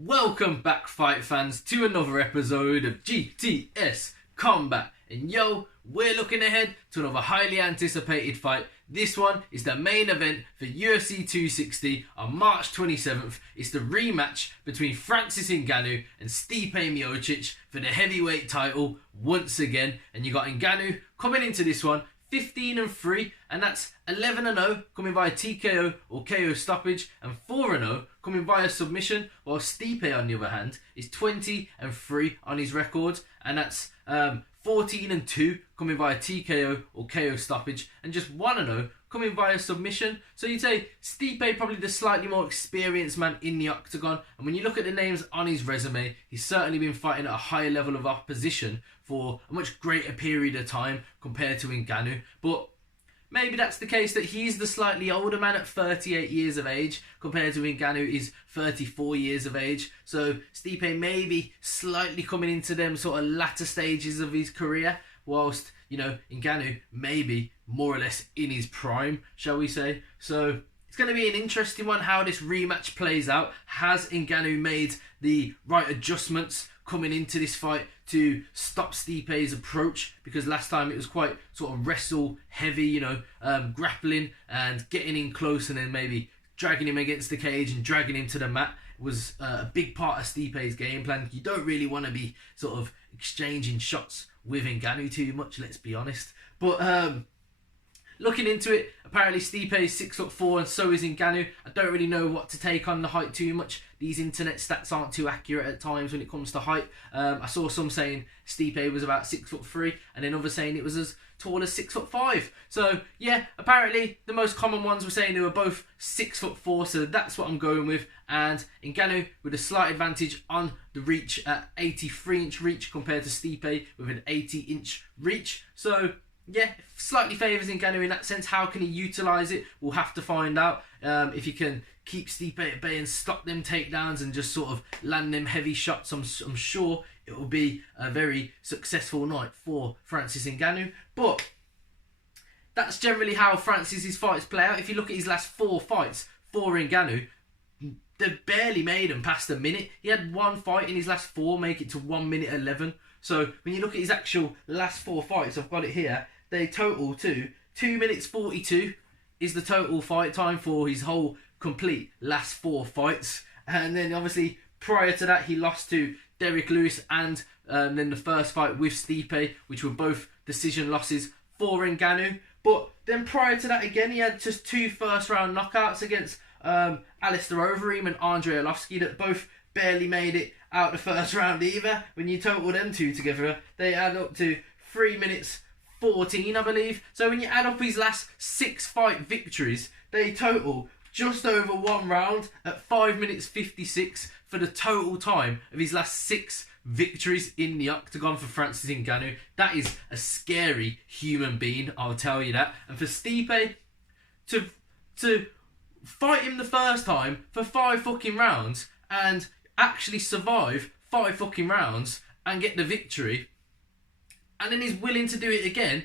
Welcome back, fight fans, to another episode of GTS Combat. And yo, we're looking ahead to another highly anticipated fight. This one is the main event for UFC 260 on March 27th. It's the rematch between Francis Ngannou and Stipe Miocic for the heavyweight title once again. And you got Ngannou coming into this one 15-3, and that's 11-0 coming via TKO or KO stoppage, and 4-0 coming via submission, while Stipe, on the other hand, is 20-3 on his record, and that's 14-2 coming via TKO or KO stoppage, and just 1-0 coming via submission. So you'd say Stipe probably the slightly more experienced man in the octagon, and when you look at the names on his resume, he's certainly been fighting at a higher level of opposition for a much greater period of time compared to Ngannou. But maybe that's the case that he's the slightly older man at 38 years of age compared to Ngannou is 34 years of age. So Stipe may be slightly coming into them sort of latter stages of his career, whilst, you know, Ngannou may be more or less in his prime, shall we say. So it's going to be an interesting one how this rematch plays out. Has Ngannou made the right adjustments coming into this fight to stop Stipe's approach? Because last time it was quite sort of wrestle heavy, you know, grappling and getting in close and then maybe dragging him against the cage and dragging him to the mat was a big part of Stipe's game plan. You don't really want to be sort of exchanging shots with Ngannou too much, let's be honest. But looking into it, apparently Stipe is 6'4" and so is Ngannou. I don't really know what to take on the height too much. These internet stats aren't too accurate at times when it comes to height. I saw some saying Stipe was about 6'3", and then others saying it was as tall as 6'5". So yeah, apparently the most common ones were saying they were both 6'4", so that's what I'm going with. And Ngannou with a slight advantage on the reach at 83-inch reach compared to Stipe with an 80-inch reach. So yeah, slightly favours Ngannou in that sense. How can he utilise it? We'll have to find out. If he can keep Stipe at bay and stop them takedowns and just sort of land them heavy shots, I'm sure it will be a very successful night for Francis Ngannou. But that's generally how Francis's fights play out. If you look at his last 4 fights for Ngannou, they barely made him past a minute. He had one fight in his last 4 make it to 1 minute 11. So when you look at his actual last 4 fights, I've got it here, they total to 2 minutes 42 is the total fight time for his whole complete last 4 fights. And then obviously prior to that he lost to Derrick and then the first fight with Stipe, which were both decision losses for Ngannou. But then prior to that again he had just 2 first round knockouts against Alistair Overeem and Andrei Arlovski that both barely made it out the first round either. When you total them 2 together, they add up to 3 minutes 14, I believe. So when you add up his last 6 fight victories, they total just over 1 round at 5 minutes 56 for the total time of his last 6 victories in the octagon for Francis Ngannou. That is a scary human being, I'll tell you that. And for Stipe to fight him the first time for 5 fucking rounds and actually survive 5 fucking rounds and get the victory, and then he's willing to do it again,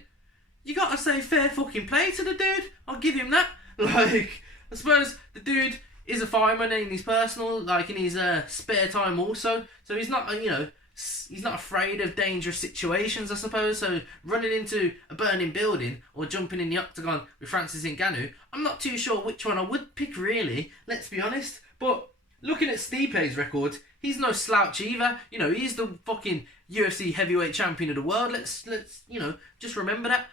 you gotta say fair fucking play to the dude. I'll give him that. Like, I suppose the dude is a fireman in his personal, like in his spare time also. So he's not, you know, he's not afraid of dangerous situations, I suppose. So running into a burning building or jumping in the octagon with Francis Ngannou, I'm not too sure which one I would pick really, let's be honest. But looking at Stipe's record, he's no slouch either. You know, he's the fucking UFC Heavyweight Champion of the world. Let's you know, just remember that.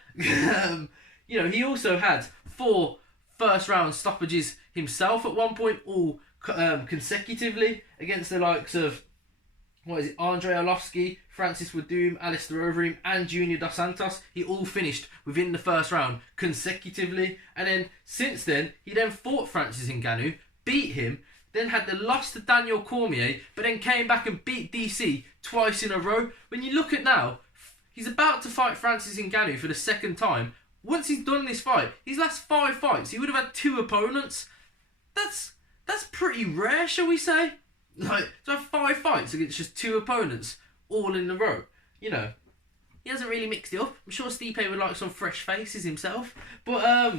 You know, he also had 4 first round stoppages himself at one point, all consecutively against the likes of, Andrei Arlovski, Francis Werdum, Alistair Overeem and Junior Dos Santos. He all finished within the first round consecutively. And then since then, he then fought Francis Ngannou, beat him, then had the loss to Daniel Cormier, but then came back and beat DC twice in a row. When you look at now, he's about to fight Francis Ngannou for the 2nd time. Once he's done this fight, his last 5 fights, he would have had 2 opponents. That's pretty rare, shall we say? Like, to have 5 fights against just 2 opponents all in a row. You know, he hasn't really mixed it up. I'm sure Stipe would like some fresh faces himself. But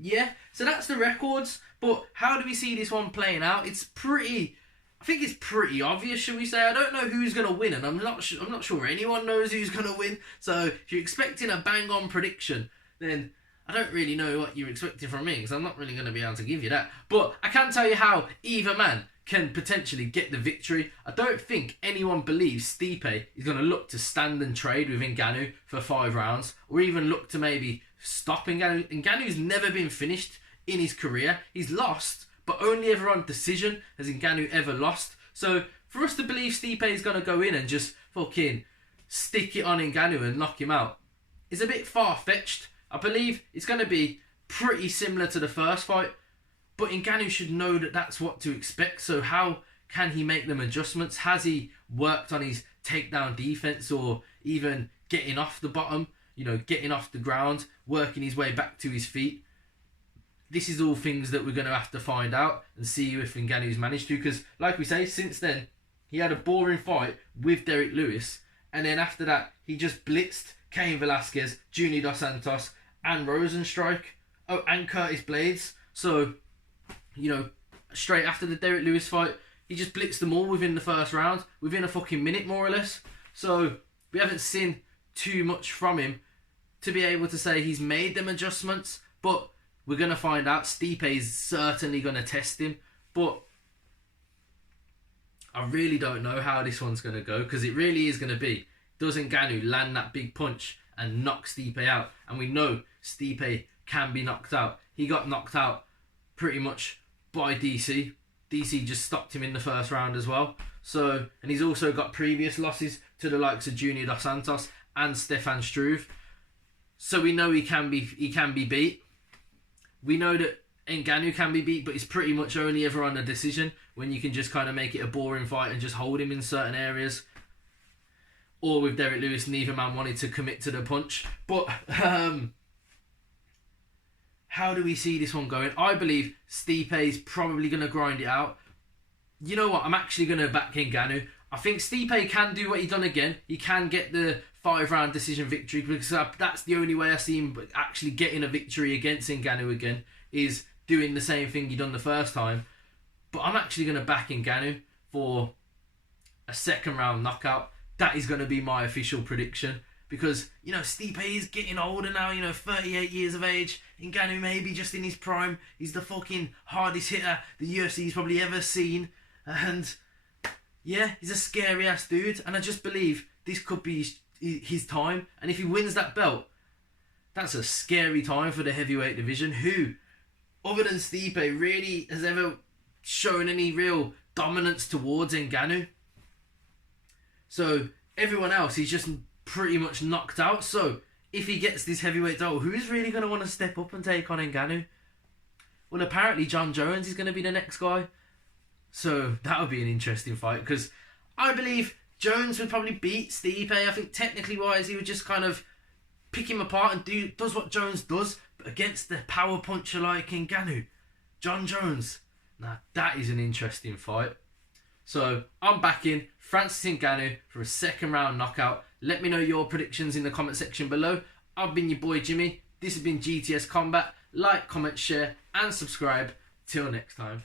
yeah, so that's the records. But how do we see this one playing out? It's pretty I think it's pretty obvious, shall we say. I don't know who's going to win, and I'm not sure anyone knows who's going to win. So if you're expecting a bang-on prediction, then I don't really know what you're expecting from me, because I'm not really going to be able to give you that. But I can tell you how either man can potentially get the victory. I don't think anyone believes Stipe is going to look to stand and trade with Ngannou for 5 rounds, or even look to maybe stop Ngannou. Ngannou's never been finished in his career. He's lost, but only ever on decision has Ngannou ever lost. So for us to believe Stipe is going to go in and just fucking stick it on Ngannou and knock him out is a bit far-fetched. I believe it's going to be pretty similar to the first fight, but Ngannou should know that that's what to expect. So how can he make them adjustments? Has he worked on his takedown defense, or even getting off the bottom, getting off the ground, working his way back to his feet? This is all things that we're going to have to find out and see if Ngannou's managed to, because like we say, since then, he had a boring fight with Derrick Lewis, and then after that, he just blitzed Cain Velasquez, Junior Dos Santos, and Rosenstrike. Oh, and Curtis Blaydes. So, straight after the Derrick Lewis fight, he just blitzed them all within the first round, within a fucking minute, more or less. So, we haven't seen too much from him to be able to say he's made them adjustments, but we're going to find out. Stipe is certainly going to test him, but I really don't know how this one's going to go, because it really is going to be, does Ngannou land that big punch and knock Stipe out? And we know Stipe can be knocked out. He got knocked out pretty much by DC. DC just stopped him in the first round as well. So, and he's also got previous losses to the likes of Junior Dos Santos and Stefan Struve. So we know he can be beat. We know that Ngannou can be beat, but it's pretty much only ever on a decision, when you can just kind of make it a boring fight and just hold him in certain areas. Or with Derrick Lewis, neither man wanted to commit to the punch. But how do we see this one going? I believe Stipe is probably going to grind it out. You know what? I'm actually going to back Ngannou. I think Stipe can do what he done again. He can get the 5-round decision victory, because that's the only way I see him actually getting a victory against Ngannou again, is doing the same thing he done the first time. But I'm actually going to back Ngannou for a 2nd round knockout. That is going to be my official prediction, because, Stipe is getting older now, 38 years of age. Ngannou maybe just in his prime. He's the fucking hardest hitter the UFC's probably ever seen. And yeah, he's a scary ass dude. And I just believe this could be his time. And if he wins that belt, that's a scary time for the heavyweight division. Who, other than Stipe, really has ever shown any real dominance towards Ngannou? So everyone else, he's just pretty much knocked out. So if he gets this heavyweight title, who is really going to want to step up and take on Ngannou? Well, apparently Jon Jones is going to be the next guy. So that would be an interesting fight, because I believe Jones would probably beat Stipe. I think technically wise, he would just kind of pick him apart and does what Jones does, but against the power puncher like Ngannou, Jon Jones. Now that is an interesting fight. So I'm backing Francis Ngannou for a 2nd round knockout. Let me know your predictions in the comment section below. I've been your boy Jimmy. This has been GTS Combat. Like, comment, share and subscribe. Till next time.